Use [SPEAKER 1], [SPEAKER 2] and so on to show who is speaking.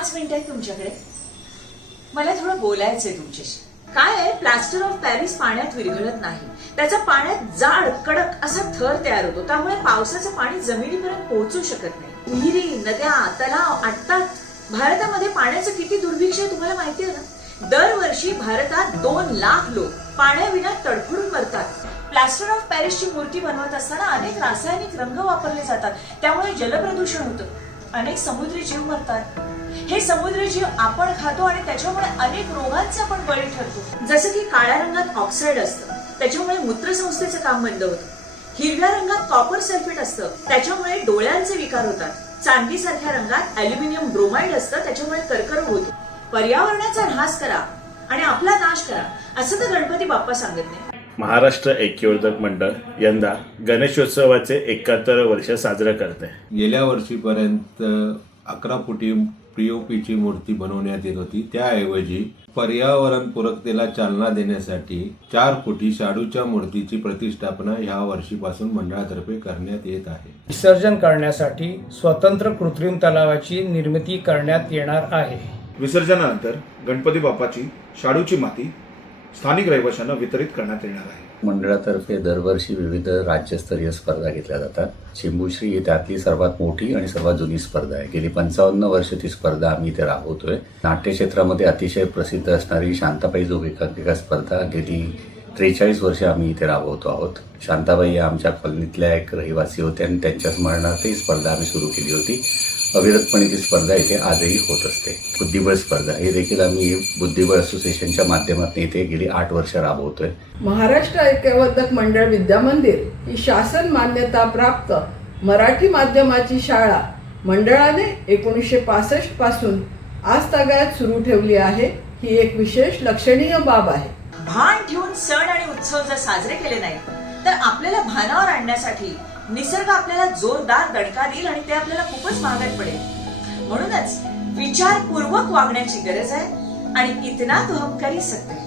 [SPEAKER 1] पाच मिनिट आहेत तुमच्याकडे. मला थोडं बोलायचं आहे तुमच्याशी. काय आहे? प्लास्टर ऑफ पॅरिस पाण्यात विरघळत नाही. त्याचा पाण्यात जाड कडक असा थर तयार होतो. त्यामुळे पावसाचं पाणी जमिनीपर्यंत पोहोचू शकत नाही. विहिरी नद्या तलाव आटतात. भारतामध्ये पाण्याचं किती दुर्भिक्ष आहे तुम्हाला माहिती आहे ना? दरवर्षी भारतात दोन लाख लोक पाण्याविना तडफडून मरतात. प्लास्टर ऑफ पॅरिसची मूर्ती बनवत असताना अनेक रासायनिक रंग वापरले जातात. त्यामुळे जलप्रदूषण होतं. अनेक समुद्री जीव मरतात. हे समुद्री जीव आपण खातो आणि त्याच्यामुळे अनेक रोगांचे आपण बळी ठरतो. जसं की काळ्या रंगात ऑक्साईड असतं त्याच्यामुळे मूत्रसंस्थेचं काम बंद होतं. हिरव्या रंगात कॉपर सल्फेट असतं त्याच्यामुळे डोळ्यांचे विकार होतात. चांदी सारख्या रंगात अल्युमिनियम ब्रोमाइड असतं त्याच्यामुळे कर्करोग होतो. पर्यावरणाचा ऱ्हास करा आणि आपला नाश करा असं तर गणपती बाप्पा सांगत नाही.
[SPEAKER 2] महाराष्ट्र ऐक्यवर्धक मंडळ यंदा गणेशोत्सवाचे एकाहत्तर वर्ष साजरं करते
[SPEAKER 3] गेल्या वर्षीपर्यंत अकरा फुटी पीओपीची मूर्ती बनवण्यात येत होती. त्याऐवजी पर्यावरण पूरकतेला चालना देण्यासाठी चार फुटी शाडूच्या मूर्तीची प्रतिष्ठापना ह्या वर्षीपासून मंडळातर्फे करण्यात येत आहे.
[SPEAKER 4] विसर्जन करण्यासाठी स्वतंत्र कृत्रिम तलावाची निर्मिती करण्यात येणार आहे.
[SPEAKER 5] विसर्जनानंतर गणपती बाप्पाची शाडूची माती स्थानिक रहिवाशांना वितरित करण्यात येणार आहे.
[SPEAKER 6] मंडळातर्फे दरवर्षी विविध राज्यस्तरीय स्पर्धा घेतल्या जातात. चिंबूश्री ही त्यातली सर्वात मोठी आणि सर्वात जुनी स्पर्धा आहे. गेली पंचावन्न वर्ष ती स्पर्धा आम्ही इथे राबवतोय. नाट्यक्षेत्रामध्ये अतिशय प्रसिद्ध असणारी शांताबाई जो स्पर्धा. गेली त्रेचाळीस वर्ष आम्ही इथे राबवतो आहोत. शांताबाई या आमच्या कॉलनीतल्या एक रहिवासी होत्या आणि त्यांच्या स्मरणार्थ ही स्पर्धा आम्ही सुरू केली होती. अविरतपणे ती स्पर्धा इथे आजही होत असते. बुद्धिबळ स्पर्धा. हे देखील आम्ही बुद्धिबळ असोसिएशनच्या माध्यमातून इथे गेली आठ वर्ष राबवतोय.
[SPEAKER 7] महाराष्ट्र ऐक्यवर्धक मंडळ विद्यामंदिर ही शासन मान्यता प्राप्त मराठी माध्यमाची शाळा मंडळाने एकोणीसशे पासष्टपासून आज तागायत सुरू ठेवली आहे. ही एक विशेष लक्षणीय बाब आहे.
[SPEAKER 1] भान ठेवून सण आणि उत्सव जर साजरे केले नाही तर आपल्याला भानावर आणण्यासाठी निसर्ग आपल्याला जोरदार दणका देईल आणि ते आपल्याला खूपच महागात पडेल. म्हणूनच विचारपूर्वक वागण्याची गरज आहे आणि इतना तो हम करी सकते